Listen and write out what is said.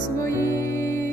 своїх.